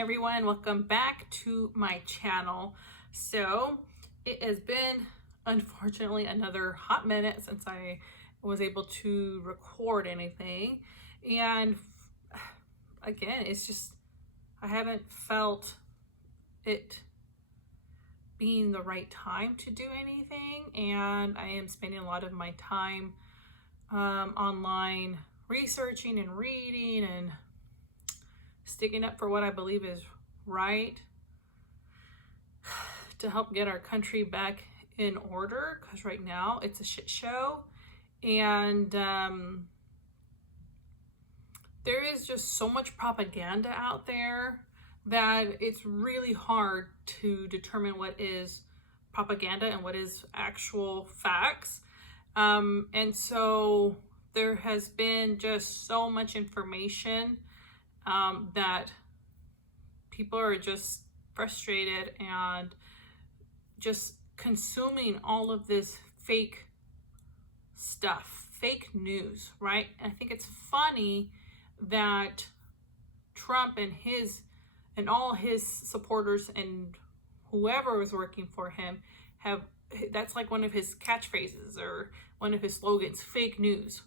everyone, welcome back to my channel. So it has been unfortunately another hot minute since I was able to record anything, and again it's just I haven't felt it being the right time to do anything, and I am spending a lot of my time online researching and reading and sticking up for what I believe is right to help get our country back in order, because right now it's a shit show. And there is just so much propaganda out there that it's really hard to determine what is propaganda and what is actual facts. And so there has been just so much information that people are just frustrated and just consuming all of this fake stuff, fake news, right? And I think it's funny that Trump and all his supporters and whoever is working for him that's like one of his catchphrases or one of his slogans, fake news,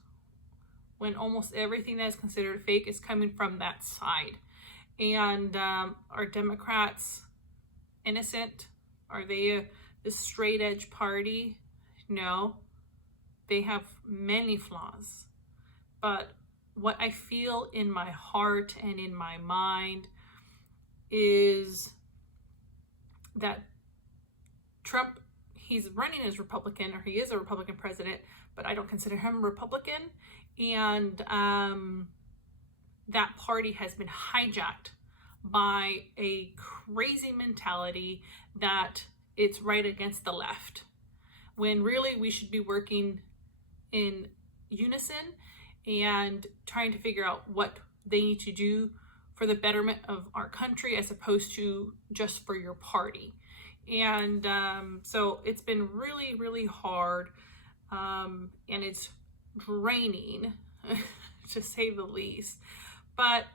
when almost everything that is considered fake is coming from that side. And are Democrats innocent? Are they the straight edge party? No, they have many flaws. But what I feel in my heart and in my mind is that Trump, he's running as Republican, or he is a Republican president, but I don't consider him a Republican. And that party has been hijacked by a crazy mentality that it's right against the left, when really we should be working in unison and trying to figure out what they need to do for the betterment of our country, as opposed to just for your party. And so it's been really, really hard, and it's draining to say the least. But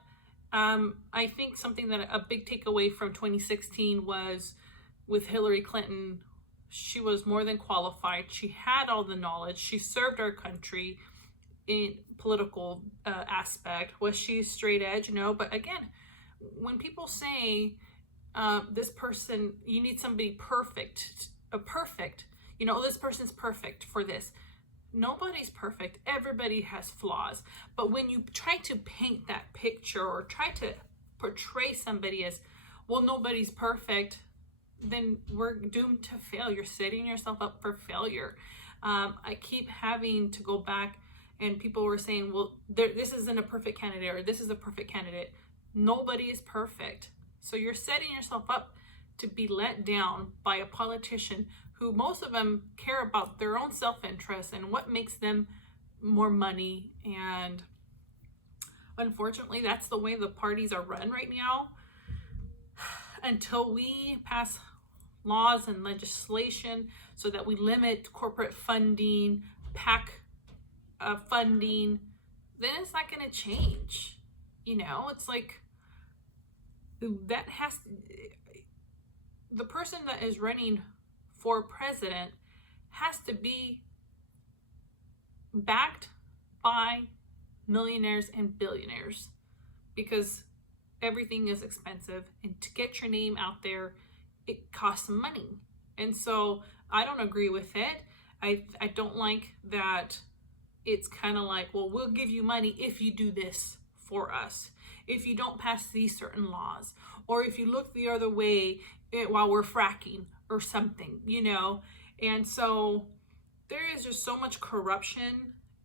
I think something that a big takeaway from 2016 was with Hillary Clinton. She was more than qualified. She had all the knowledge. She served our country in political aspect. Was she straight edge? No. But again, when people say this person, you need somebody perfect, this person's perfect for this. Nobody's perfect. Everybody has flaws. But when you try to paint that picture or try to portray somebody as, well, nobody's perfect, then we're doomed to fail. You're setting yourself up for failure. I keep having to go back, and people were saying, well, this isn't a perfect candidate, or this is a perfect candidate. Nobody is perfect. So you're setting yourself up to be let down by a politician who, most of them, care about their own self-interest and what makes them more money. And unfortunately, that's the way the parties are run right now. Until we pass laws and legislation so that we limit corporate funding, PAC funding, then it's not going to change. It's like the person that is running for president has to be backed by millionaires and billionaires, because everything is expensive, and to get your name out there, it costs money. And so I don't agree with it. I don't like that it's kind of like, well, we'll give you money if you do this for us, if you don't pass these certain laws, or if you look the other way while we're fracking or something, And so there is just so much corruption,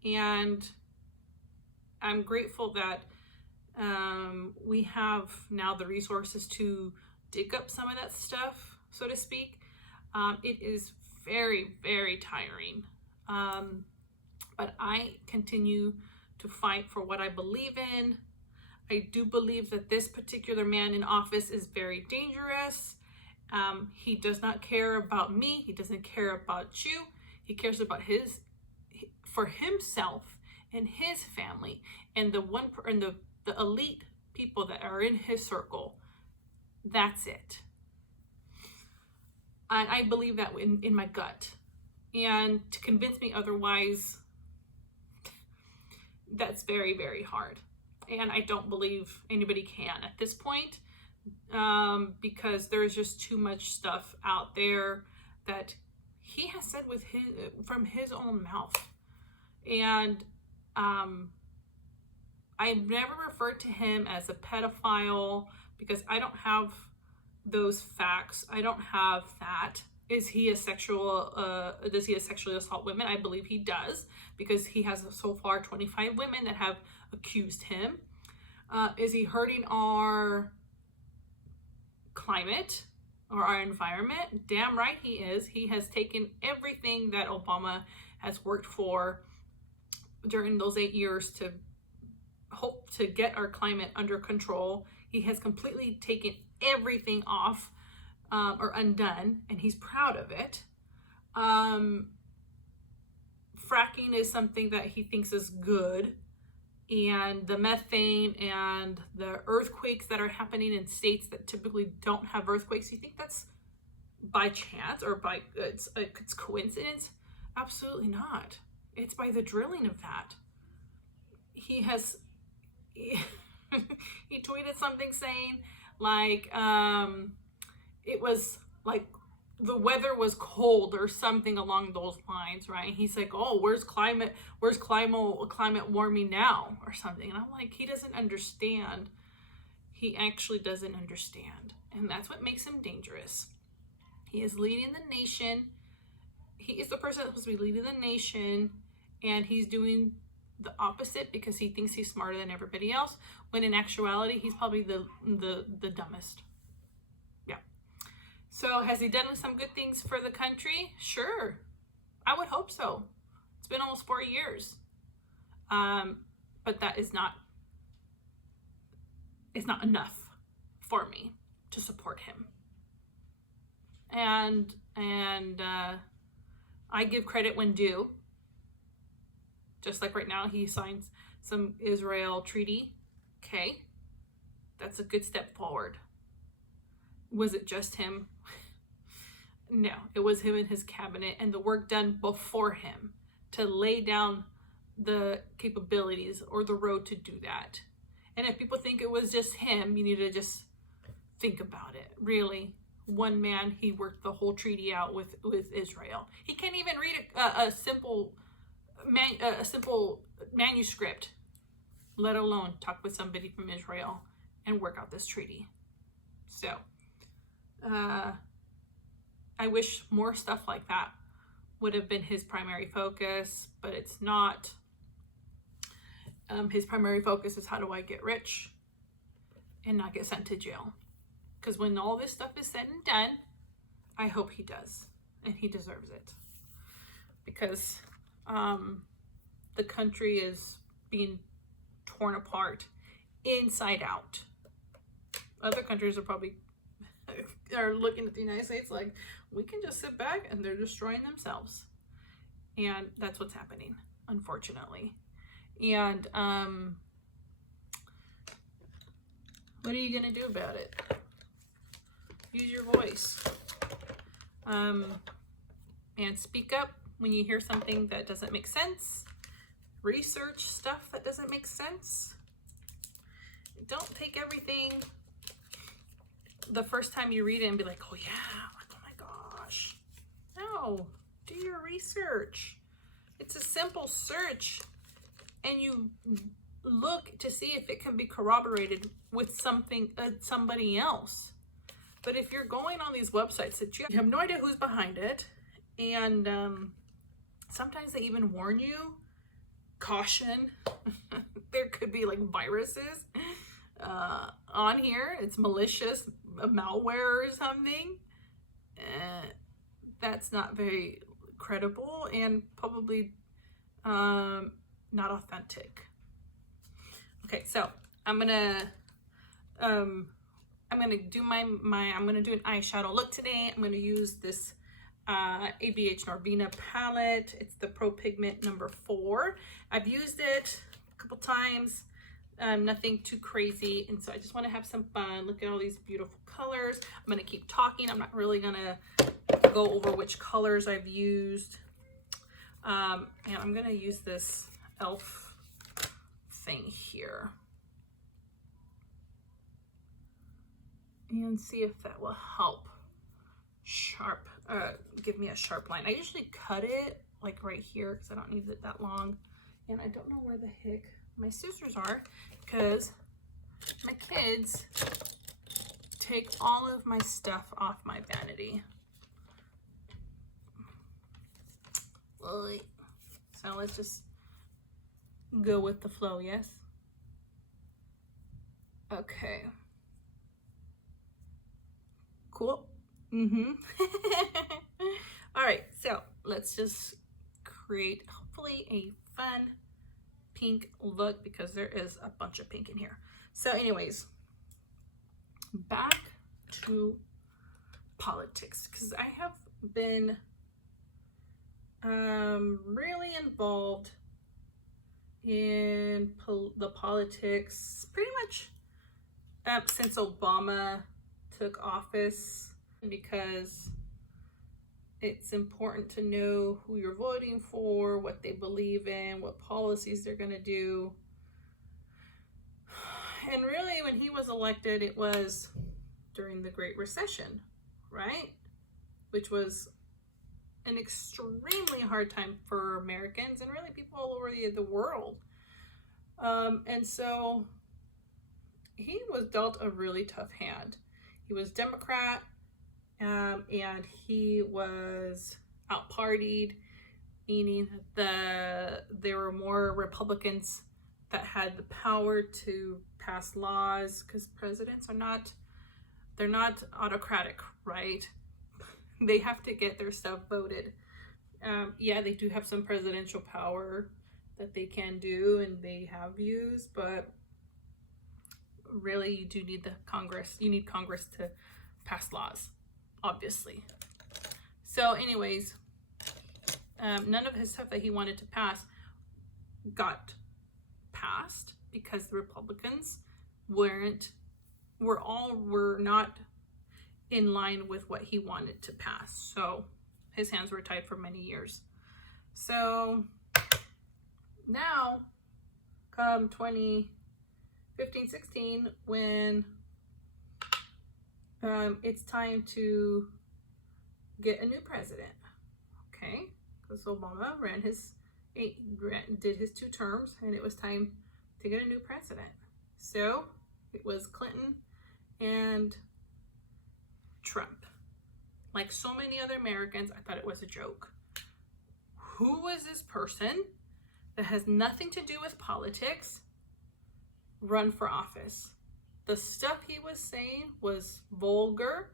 and I'm grateful that we have now the resources to dig up some of that stuff, so to speak. It is very, very tiring. But I continue to fight for what I believe in. I do believe that this particular man in office is very dangerous. He does not care about me. He doesn't care about you. He cares about for himself and his family and the elite people that are in his circle. That's it. And I believe that in my gut. And to convince me otherwise, that's very, very hard. And I don't believe anybody can at this point, because there's just too much stuff out there that he has said from his own mouth. And I've never referred to him as a pedophile because I don't have those facts. I don't have that. Does he sexually assault women? I believe he does, because he has so far 25 women that have accused him. Is he hurting our climate or our environment? Damn right he is. He has taken everything that Obama has worked for during those 8 years to hope to get our climate under control. He has completely taken everything off, or undone, and he's proud of it. Fracking is something that he thinks is good, and the methane and the earthquakes that are happening in states that typically don't have earthquakes, you think that's by chance or by it's coincidence? Absolutely not. It's by the drilling of that. He tweeted something saying like, it was like the weather was cold or something along those lines, right? He's like, oh, where's climate warming now or something? And I'm like, he doesn't understand. He actually doesn't understand. And that's what makes him dangerous. He is leading the nation. He is the person that's supposed to be leading the nation, and he's doing the opposite because he thinks he's smarter than everybody else, when in actuality he's probably the dumbest. Yeah. So has he done some good things for the country? Sure, I would hope so. It's been almost 4 years, but that is not enough for me to support him. And I give credit when due. Just like right now, he signs some Israel treaty. Okay, that's a good step forward. Was it just him? No, it was him and his cabinet and the work done before him to lay down the capabilities or the road to do that. And if people think it was just him, you need to just think about it. Really, one man, he worked the whole treaty out with Israel. He can't even read a simple manuscript, let alone talk with somebody from Israel and work out this treaty. So I wish more stuff like that would have been his primary focus, but it's not. His primary focus is, how do I get rich and not get sent to jail? Because when all this stuff is said and done, I hope he does, and he deserves it. Because the country is being torn apart inside out. Other countries are probably looking at the United States like, we can just sit back, and they're destroying themselves. And that's what's happening, unfortunately. And what are you gonna do about it? Use your voice, and speak up when you hear something that doesn't make sense. Research stuff that doesn't make sense. Don't take everything the first time you read it and be like, oh yeah, oh my gosh. No, do your research. It's a simple search, and you look to see if it can be corroborated with somebody else. But if you're going on these websites that you have no idea who's behind it, and sometimes they even warn you, caution, there could be like viruses on here. It's malicious malware or something. That's not very credible and probably not authentic. Okay, so I'm gonna do I'm gonna do an eyeshadow look today. I'm gonna use this ABH Norvina palette. It's the Pro Pigment number 4. I've used it a couple times. nothing too crazy. And so I just want to have some fun. Look at all these beautiful colors. I'm going to keep talking. I'm not really going to go over which colors I've used. And I'm going to use this elf thing here. And see if that will help give me a sharp line. I usually cut it like right here because I don't need it that long. And I don't know where the heck my scissors are because my kids take all of my stuff off my vanity. So let's just go with the flow, yes? Okay. Cool. All right, so let's just create hopefully a fun pink look because there is a bunch of pink in here. So anyways, back to politics because I have been really involved in the politics pretty much since Obama took office, because it's important to know who you're voting for, what they believe in, what policies they're going to do. And really, when he was elected, it was during the Great Recession, right? Which was an extremely hard time for Americans and really people all over the world. And so he was dealt a really tough hand. He was Democrat, and he was out-partied, meaning there were more Republicans that had the power to pass laws, because presidents are they're not autocratic, right? They have to get their stuff voted. Yeah, they do have some presidential power that they can do and they have used, but really you do need Congress to pass laws, obviously. So anyways, none of his stuff that he wanted to pass got passed because the Republicans were not in line with what he wanted to pass. So his hands were tied for many years. So now come 2015-16, when it's time to get a new president, okay? Because Obama did his 2 terms, and it was time to get a new president. So it was Clinton and Trump. Like so many other Americans, I thought it was a joke. Who was this person that has nothing to do with politics run for office? The stuff he was saying was vulgar,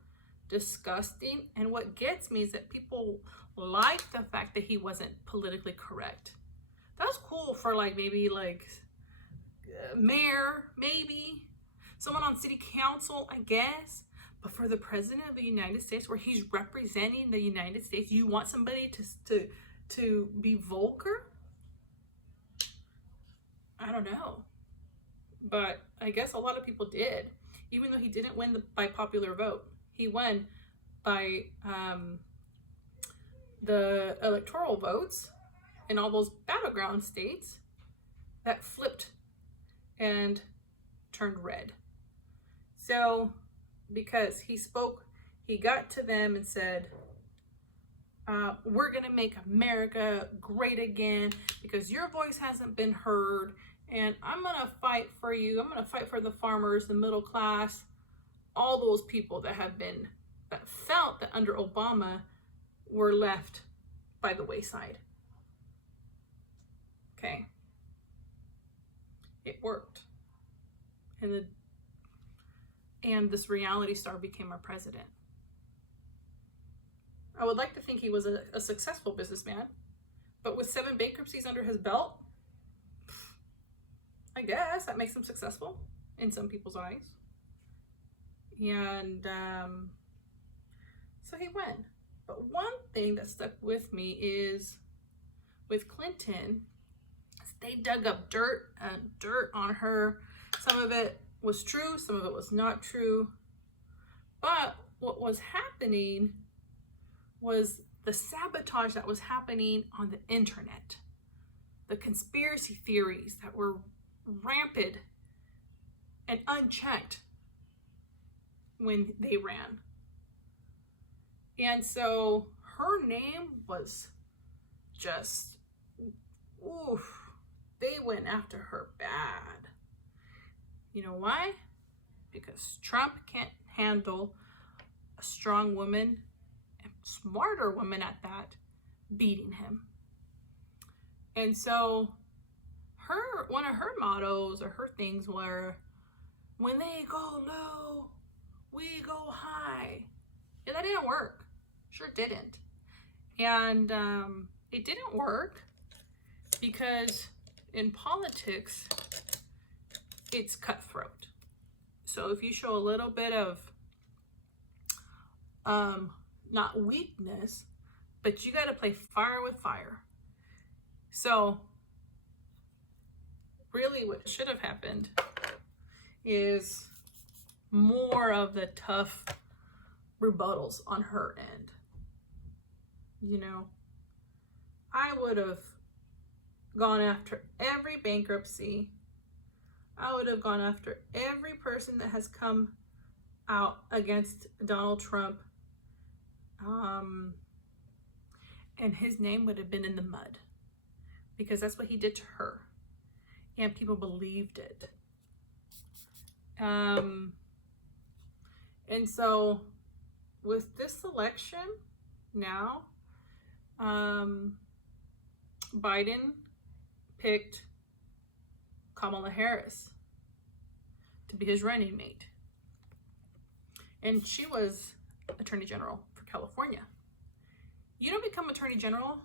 disgusting, and what gets me is that people like the fact that he wasn't politically correct. That was cool for maybe mayor, maybe someone on city council, I guess. But for the president of the United States, where he's representing the United States, you want somebody to be vulgar? I don't know. But I guess a lot of people did, even though he didn't win by popular vote. He won by the electoral votes in all those battleground states that flipped and turned red. So because he got to them and said, we're gonna make America great again because your voice hasn't been heard, and I'm gonna fight for you. I'm gonna fight for the farmers, the middle class, all those people that felt that under Obama were left by the wayside. Okay. It worked. And this reality star became our president. I would like to think he was a successful businessman, but with 7 bankruptcies under his belt, I guess that makes him successful in some people's eyes. And so he won. But one thing that stuck with me is with Clinton, they dug up dirt on her Some of it was true, some of it was not true. But what was happening was the sabotage that was happening on the internet, the conspiracy theories that were rampant and unchecked when they ran. And so her name was just, oof, they went after her bad. You know why? Because Trump can't handle a strong woman, and smarter woman at that, beating him. And so one of her mottos or her things were, when they go low, we go high. And that didn't work. Sure didn't. And it didn't work because in politics, it's cutthroat. So if you show a little bit of not weakness, but you got to play fire with fire. So really what should have happened is more of the tough rebuttals on her end. You know, I would have gone after every bankruptcy. I would have gone after every person that has come out against Donald Trump. And his name would have been in the mud because that's what he did to her. And people believed it. And so with this election now, Biden picked Kamala Harris to be his running mate. And she was Attorney General for California. You don't become Attorney General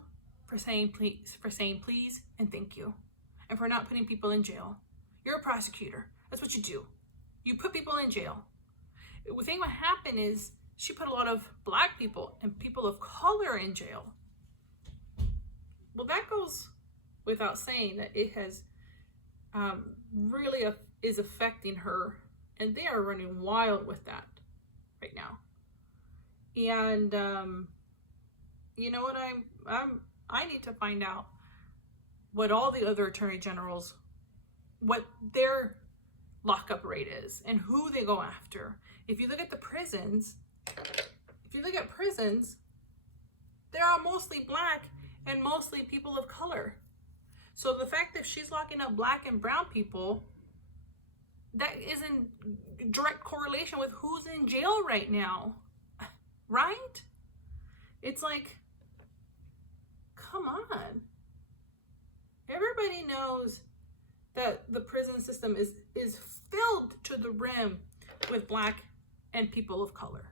for saying please and thank you, and for not putting people in jail. You're a prosecutor. That's what you do. You put people in jail. The thing what happened is she put a lot of Black people and people of color in jail. Well, that goes without saying that it has really is affecting her, and they are running wild with that right now. And you know what, I need to find out what all the other attorney generals, what their lockup rate is and who they go after. If you look at the prisons, they are mostly Black and mostly people of color. So the fact that she's locking up Black and brown people, that is in direct correlation with who's in jail right now, right? It's like, come on. Everybody knows that the prison system is filled to the rim with Black and people of color.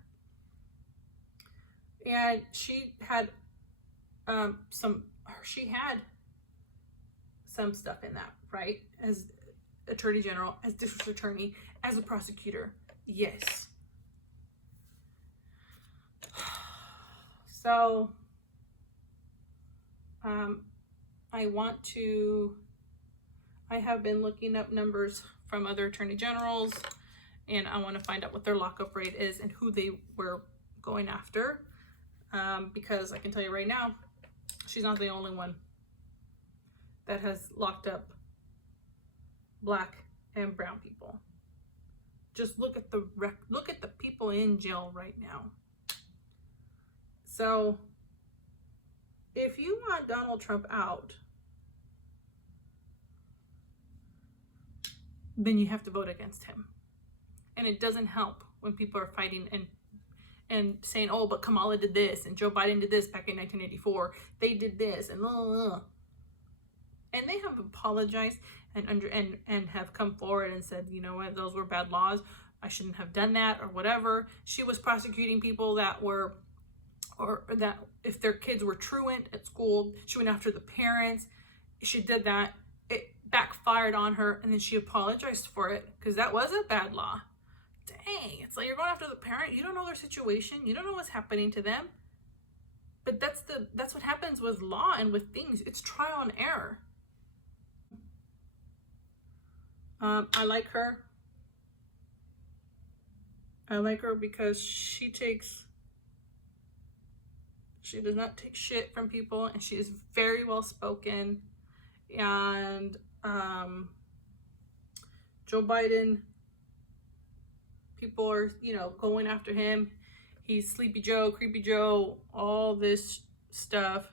And she had some stuff in that, right? As Attorney General, as District Attorney, as a prosecutor. Yes. So, I have been looking up numbers from other Attorney Generals, and I want to find out what their lockup rate is and who they were going after. Because I can tell you right now, she's not the only one that has locked up Black and brown people. Just look at the people in jail right now. So if you want Donald Trump out, then you have to vote against him. And it doesn't help when people are fighting and saying, oh, but Kamala did this and Joe Biden did this back in 1984. They did this and blah, blah, blah. And they have apologized and have come forward and said, you know what, those were bad laws. I shouldn't have done that or whatever. She was prosecuting people that if their kids were truant at school, she went after the parents. She did that. It backfired on her, and then she apologized for it because that was a bad law. Dang, it's like you're going after the parent. You don't know their situation. You don't know what's happening to them. But that's what happens with law and with things. It's trial and error. I like her. I like her because she does not take shit from people, and she is very well spoken. And Joe Biden, people are, going after him. He's Sleepy Joe, Creepy Joe, all this stuff.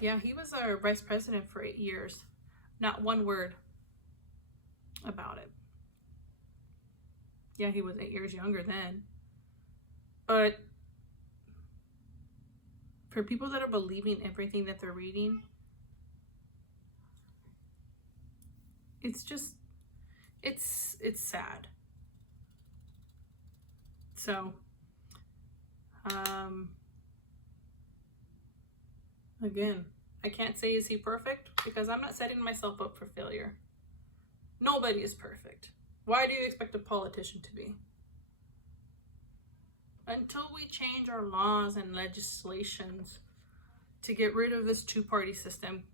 Yeah, he was our vice president for 8 years. Not one word about it. Yeah, he was 8 years younger then. But for people that are believing everything that they're reading, it's sad. So, again, I can't say is he perfect, because I'm not setting myself up for failure. Nobody is perfect. Why do you expect a politician to be? Until we change our laws and legislations to get rid of this two-party system,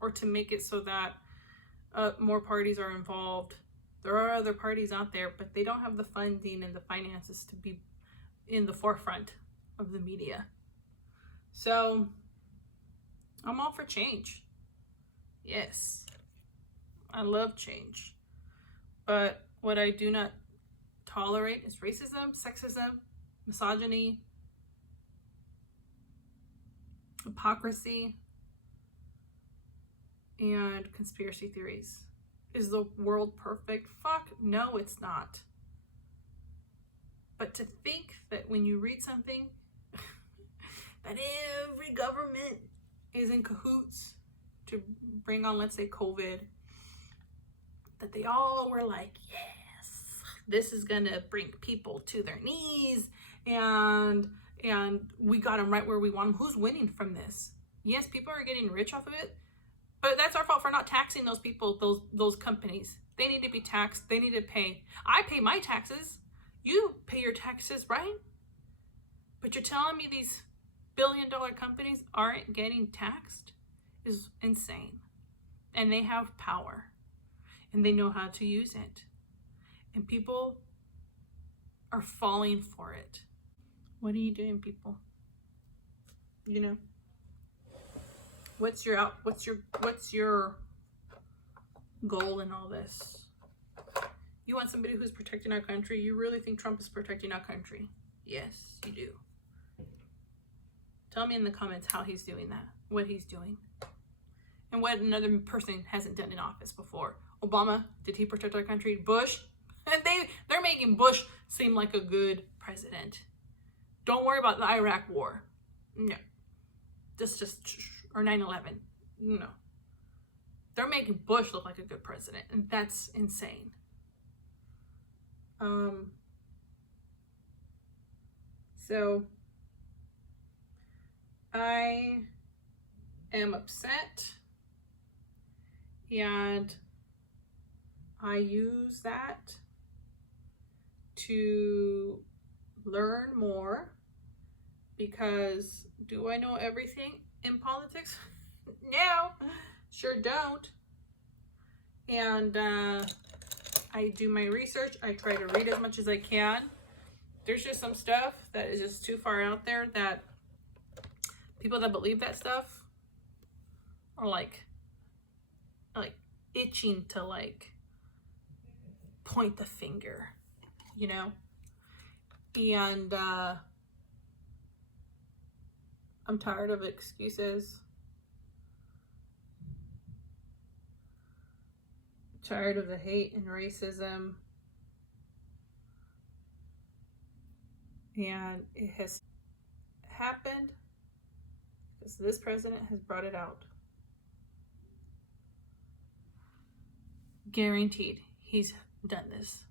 or to make it so that more parties are involved. There are other parties out there, but they don't have the funding and the finances to be in the forefront of the media. So I'm all for change. Yes, I love change. But what I do not tolerate is racism, sexism, misogyny, hypocrisy, and conspiracy theories. Is the world perfect? Fuck, no, it's not. But to think that when you read something that every government is in cahoots to bring on, let's say, COVID, that they all were like, yes, this is gonna bring people to their knees, and we got them right where we want them. Who's winning from this? Yes, people are getting rich off of it, but that's our fault for not taxing those people, those companies. They need to be taxed. They need to pay. I pay my taxes. You pay your taxes, right? But you're telling me these billion-dollar companies aren't getting taxed? Is insane. And they have power, and they know how to use it, and people are falling for it. What are you doing, people? What's your goal in all this? You want somebody who's protecting our country? You really think Trump is protecting our country? Yes, you do. Tell me in the comments how he's doing that, what he's doing, and what another person hasn't done in office before. Obama, did he protect our country? Bush, and they're making Bush seem like a good president. Don't worry about the Iraq war. No. Or 9/11. No. They're making Bush look like a good president, and that's insane. So I am upset, and I use that to learn more, because do I know everything in politics? No, sure don't. And I do my research. I try to read as much as I can. There's just some stuff that is just too far out there that people that believe that stuff are like itching to point the finger, and I'm tired of excuses. Tired of the hate and racism. And it has happened because this president has brought it out. Guaranteed, he's done this.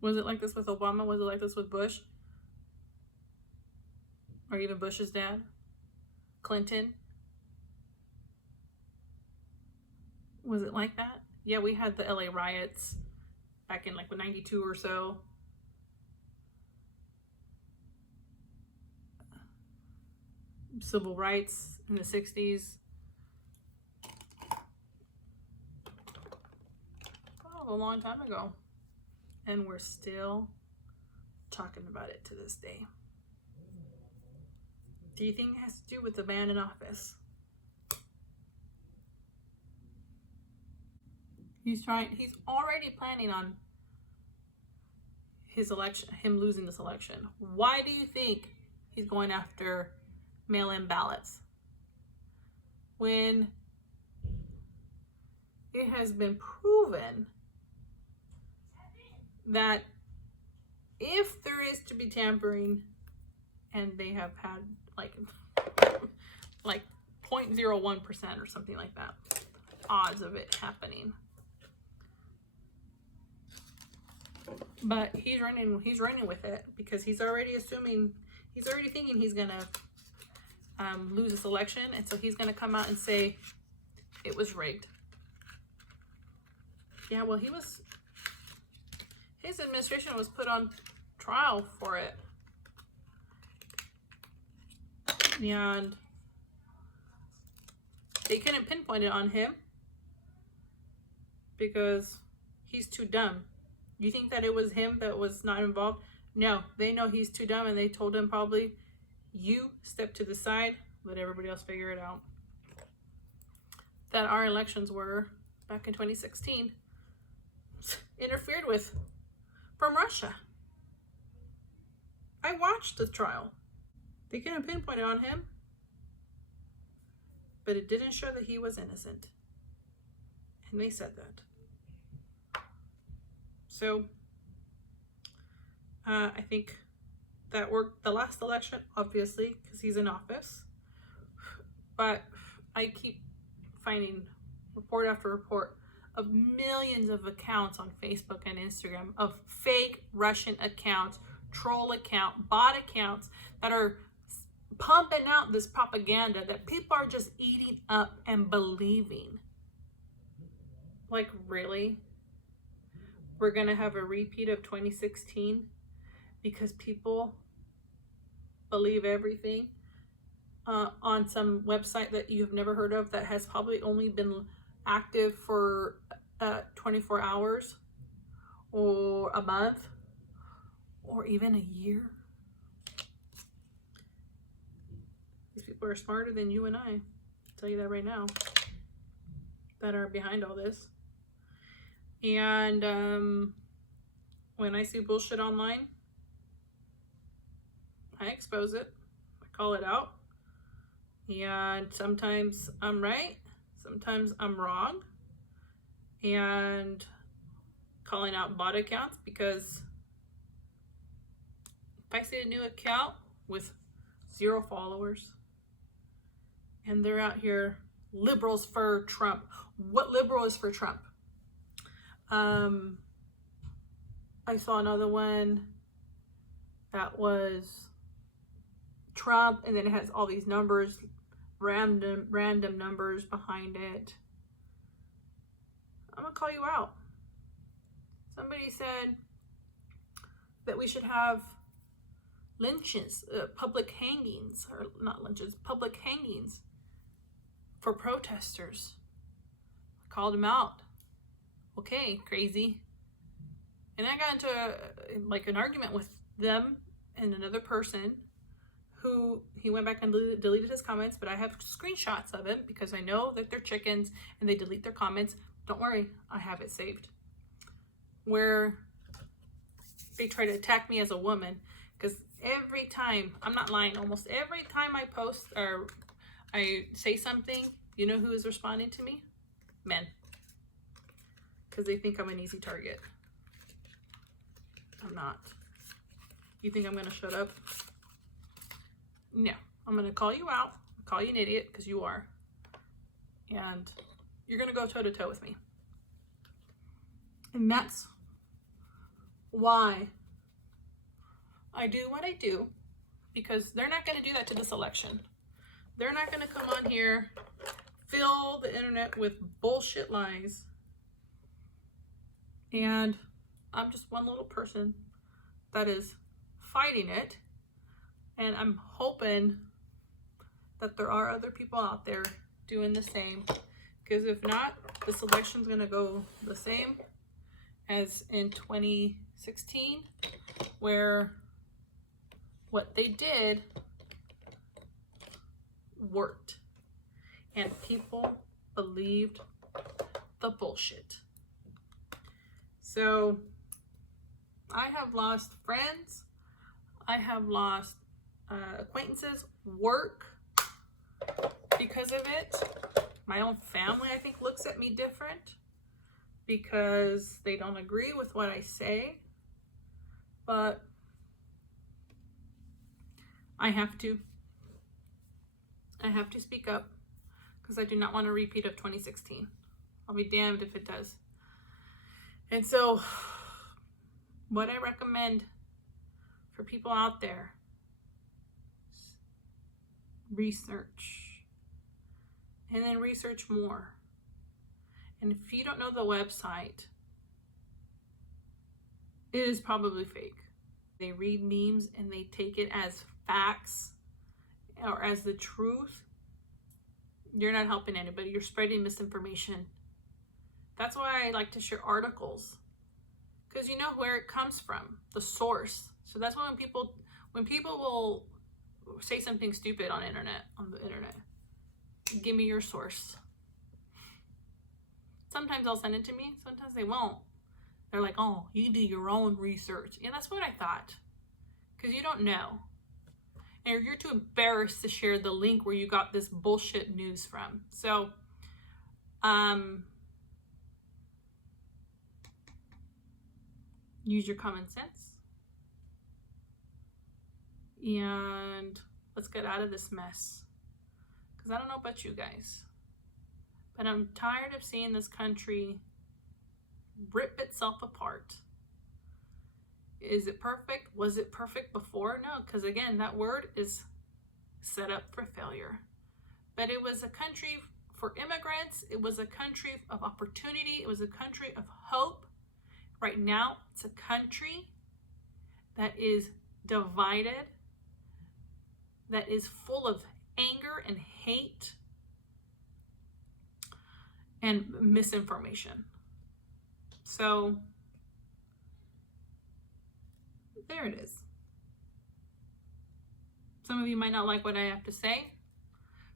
Was it like this with Obama? Was it like this with Bush? Or even Bush's dad? Clinton? Was it like that? Yeah, we had the LA riots back in 92 or so. Civil rights in the 60s. of a long time ago. And we're still talking about it to this day. Do you think it has to do with the man in office? He's already planning on his election, him losing this election. Why do you think he's going after mail-in ballots? When it has been proven that if there is to be tampering, and they have had like 0.01% or something like that odds of it happening. But he's running with it because he's already thinking he's gonna lose this election, and so he's gonna come out and say it was rigged. Yeah, well, his administration was put on trial for it. And they couldn't pinpoint it on him because he's too dumb. You think that it was him that was not involved? No, they know he's too dumb, and they told him probably, you step to the side, let everybody else figure it out. That our elections were, back in 2016, interfered with from Russia. I watched the trial. They couldn't pinpoint it on him, but it didn't show that he was innocent. And they said that. So, I think that worked the last election, obviously, because he's in office. But I keep finding report after report of millions of accounts on Facebook and Instagram of fake Russian accounts, troll account, bot accounts that are pumping out this propaganda that people are just eating up and believing. Like, really? We're going to have a repeat of 2016 because people believe everything on some website that you've never heard of that has probably only been active for 24 hours or a month or even a year. These people are smarter than you and I. I'll tell you that right now, that are behind all this. And when I see bullshit online, I expose it. I call it out. And sometimes I'm right, sometimes I'm wrong. And calling out bot accounts, because if I see a new account with 0 followers and they're out here, liberals for Trump. What liberal is for Trump? I saw another one that was Trump, and then it has all these numbers, random numbers behind it. I'm gonna call you out. Somebody said that we should have lynchings, public hangings, or not lynchings, public hangings for protesters. I called him out. Okay, crazy. And I got into an argument with them and another person who he went back and deleted his comments, but I have screenshots of it because I know that they're chickens and they delete their comments. Don't worry, I have it saved. Where they try to attack me as a woman, because every time, I'm not lying, almost every time I post or I say something, you know who is responding to me? Men. Because they think I'm an easy target. I'm not. You think I'm going to shut up? No. I'm going to call you out, call you an idiot, because you are. And you're going to go toe-to-toe with me. And that's why I do what I do, because they're not going to do that to this election. They're not going to come on here, fill the internet with bullshit lies. And I'm just one little person that is fighting it. And I'm hoping that there are other people out there doing the same. Because if not, this election's going to go the same as in 2016, where what they did worked and people believed the bullshit. So I have lost friends, I have lost acquaintances, work because of it. My own family, I think, looks at me different because they don't agree with what I say. But I have to speak up because I do not want a repeat of 2016. I'll be damned if it does. And so what I recommend for people out there, research, and then research more. And if you don't know the website, it is probably fake. They read memes and they take it as facts or as the truth. You're not helping anybody. You're spreading misinformation. That's why I like to share articles, because you know where it comes from, the source. So that's why when people will say something stupid on the internet, give me your source. Sometimes they'll send it to me, sometimes they won't. They're like, oh, you do your own research. Yeah, that's what I thought, because you don't know. And you're too embarrassed to share the link where you got this bullshit news from. So, use your common sense. And let's get out of this mess. Because I don't know about you guys, but I'm tired of seeing this country rip itself apart. Is it perfect? Was it perfect before? No, because again, that word is set up for failure. But it was a country for immigrants. It was a country of opportunity. It was a country of hope. Right now, it's a country that is divided, that is full of anger and hate and misinformation. So there it is. Some of you might not like what I have to say.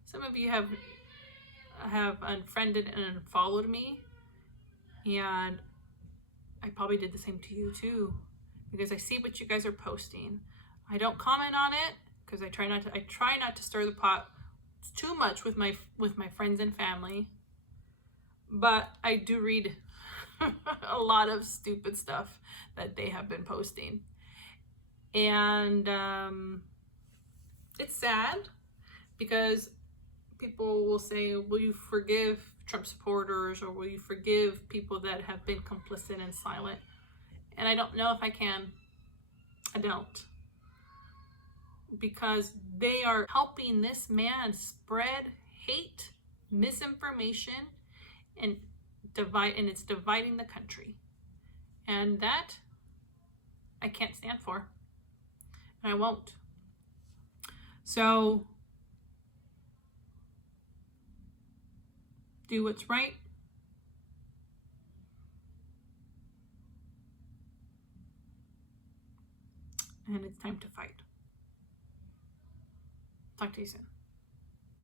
Some of you have unfriended and unfollowed me, and I probably did the same to you too, because I see what you guys are posting. I don't comment on it because I try not to stir the pot too much with my friends and family, but I do read a lot of stupid stuff that they have been posting. And it's sad because people will say, will you forgive Trump supporters, or will you forgive people that have been complicit and silent? And I don't know if I can. I don't. Because they are helping this man spread hate, misinformation, and it's dividing the country. And that I can't stand for. And I won't. So do what's right. And it's time to fight. Talk to you soon.